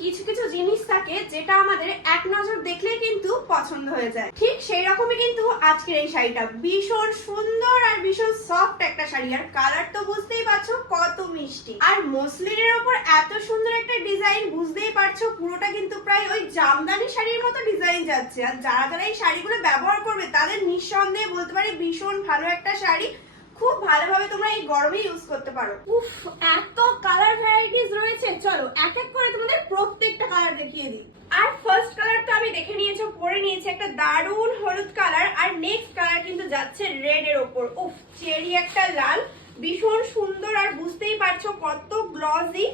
কিছু কিছু জিনিস থাকে যেটা আমাদের এক নজর দেখলেই কিন্তু পছন্দ হয়ে যায়। ঠিক সেই রকমই কিন্তু আজকের এই শাড়িটা ভীষণ সুন্দর আর ভীষণ সফট একটা শাড়ি, আর কালার তো বুঝতেই পারছো কত মিষ্টি, আর মসলিনের ওপর এত সুন্দর একটা ডিজাইন, বুঝতেই পারছো পুরোটা কিন্তু প্রায় ওই জামদানি শাড়ির মতো ডিজাইন যাচ্ছে। আর যারা যারা এই শাড়িগুলো ব্যবহার করবে তাদের নিঃসন্দেহে বলতে পারি ভীষণ ভালো একটা শাড়ি, খুব ভালোভাবে তোমরা এই গরমে ইউজ করতে পারো। উফ, এত কালার ভ্যারাইটিস রয়েছে, চলো এক এক করে তোমাদের প্রত্যেকটা কালার দেখিয়ে দিই। আর ফার্স্ট কালার তো আমি দেখে নিয়েছো, পরে নিয়েছি একটা দারুণ হলুদ কালার, আর নেক্সট কালার কিন্তু যাচ্ছে রেড এর ওপর। উফ, চেরি একটা লাল, ভীষণ সুন্দর আর বুঝতেই পারছো কত গ্লসি।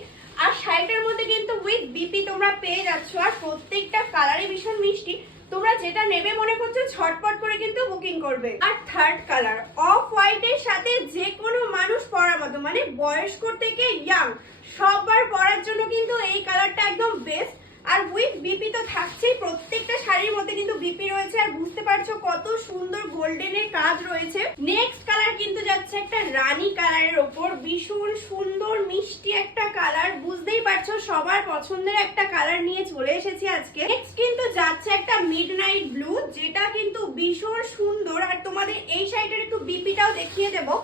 আর শাড়িটার মধ্যে কিন্তু উইথ বিপি তোমরা পেয়ে যাচ্ছ, আর প্রত্যেকটা কালারই ভীষণ মিষ্টি। তোমরা যেটা নেবে মনে করছো ঝটপট করে কিন্তু বুকিং করবে। আর থার্ড কালার অফ হোয়াইট এর সাথে যে কোনো মানুষ পরার মতো, মানে বয়স্ক থেকে ইয়াং সবার পরার জন্য কিন্তু এই কালারটা একদম বেস্ট। আর উইথ বিপি তো থাকছেই, প্রত্যেকটা শাড়ির মধ্যে কিন্তু বিপি রয়েছে, আর বুঝতে পারছো কত সুন্দর গোল্ডেনের কাজ রয়েছে। নেক্সট কালার কিন্তু যাচ্ছে একটা রানী কালারের ওপর, ভীষণ সুন্দর মিষ্টি একটা কালার, বুঝতেই পারছো সবার পছন্দের একটা কালার নিয়ে চলে এসেছি আজকে। নেক্সট কিন্তু যাচ্ছে একটা মিডনাইট ব্লু, যেটা কিন্তু ভীষণ সুন্দর। আর তোমাদের এই শাড়িটার একটু বিপিটাও দেখিয়ে দেবো,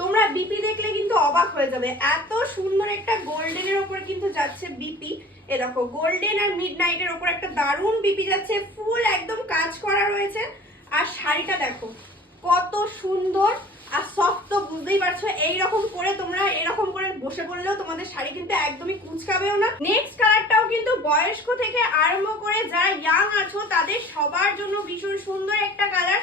তোমরা বিপি দেখলে কিন্তু অবাক হয়ে যাবে, এত সুন্দর একটা গোল্ডেনের ওপর কিন্তু যাচ্ছে বিপি। এ দেখো গোল্ডেন আর মিডনাইটের ওপর একটা দারুণ বিপি যাচ্ছে, ফুল একদম কাজ করা রয়েছে। আর শাড়িটা দেখো কত সুন্দর আর সফট, তো বুঝতেই পারছো এইরকম করে তোমরা এরকম করে বসে পড়লেও তোমাদের শাড়ি কিন্তু একদমই কুঁচকাবেও না। নেক্সট কালারটাও কিন্তু বয়স্ক থেকে আরম্ভ করে যারা ইয়াং আছো তাদের সবার জন্য ভীষণ সুন্দর একটা কালার।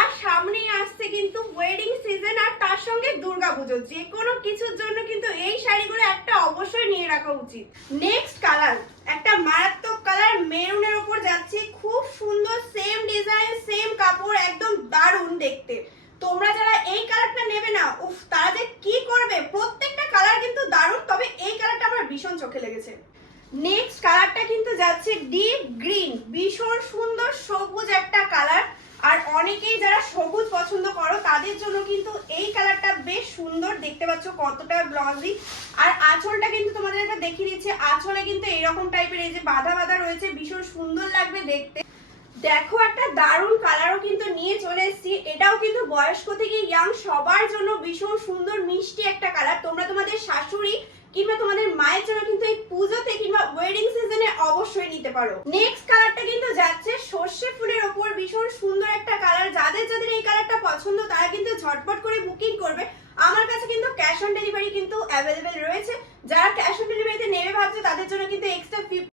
আর সামনেই আসছে কিন্তু ওয়েডিং সিজন, আর তার সঙ্গে দুর্গাপুজো, যে কোনো কিছুর জন্য কিন্তু এই শাড়িগুলো একটা অবশ্যই নিয়ে রাখা উচিত। নেক্সট কালার একটা মারাত্মক কালার, মেরুনের উপর যাচ্ছে, খুব সুন্দর, সেম ডিজাইন সেম কাপড়, একদম দারুণ দেখতে। তোমরা যারা এই কালারটা নেবে না, উফ, তারা যে কি করবে, প্রত্যেকটা কালার কিন্তু দারুণ, তবে এই কালারটা আমার ভীষণ চোখে লেগেছে। নেক্সট কালারটা কিন্তু যাচ্ছে ডিপ গ্রিন, ভীষণ সুন্দর সবুজ একটা কালার। আর অনেকেই যারা সবুজ পছন্দ করো তাদের জন্য কিন্তু এই কালারটা বেশ সুন্দর, দেখতে পাচ্ছ কতটা গ্লসি। আর আঁচলটা কিন্তু তোমাদের একটা দেখিয়ে দিচ্ছে, আঁচলে কিন্তু এরকম টাইপের এই যে বাঁধা বাঁধা রয়েছে, ভীষণ সুন্দর লাগবে দেখতে। দেখো একটা দারুণ কালারও কিন্তু নিয়ে চলে এসেছি, এটাও কিন্তু বয়স্ক থেকে ইয়াং সবার জন্য ভীষণ সুন্দর মিষ্টি একটা কালার। তোমরা তোমাদের শাশুড়ি কিংবা তোমাদের মায়ের জন্য কিন্তু এই পুজোতে কিংবা ওয়েডিং সিজনে অবশ্যই নিতে পারো। নেক্সট কালারটা কিন্তু যাচ্ছে সর্ষে ফুলের ওপর, ভীষণ সুন্দর একটা কালার। যাদের যাদের এই কালারটা পছন্দ তারা কিন্তু ঝটপট করে বুকিং করবে। আমার কাছে কিন্তু ক্যাশ অন ডেলিভারি কিন্তু অ্যাভেলেবেল রয়েছে, যারা ক্যাশ অন ডেলিভারিতে নেবে ভাবছে তাদের জন্য কিন্তু এক্সট্রা